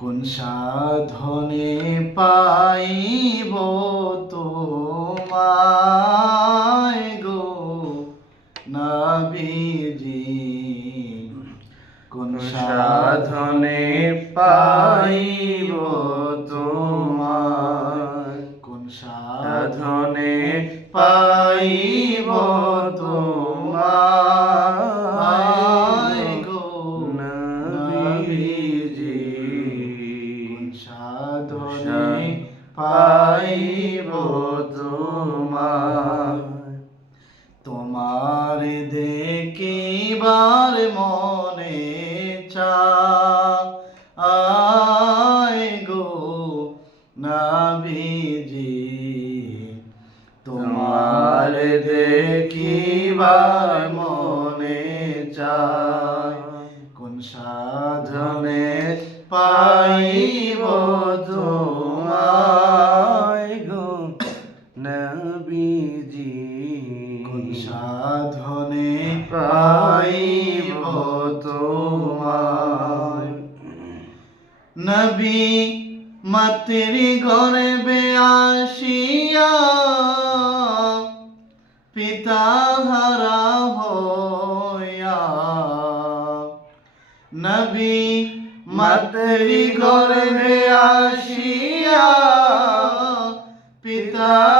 কোন সাধনে পাইব তোমায় গো নাবিজি? কোন সাধনে পাইব নাবিজি তোমার দেখিবার মনে চায় কোন সাধনে পাইব তোমায় গো নবীজি? কোন সাধনে পাইব তোমায়। নবী মাতৃ গর্বে আসিয়া পিতা হারা হইয়া। নবী মাতৃ গর্বে আসিয়া পিতা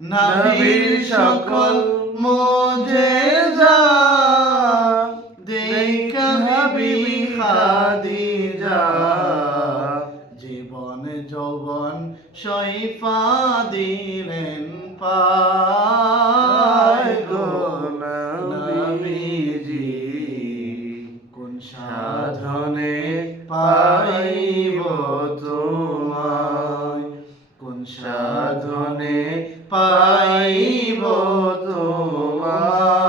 নবীর সকল মুজে খাদিজা। জীবন যৌবন শৈফা দিলেন পায় গো নবীজি কোন সাধনে পাইব সাধনে পাইব তোমায়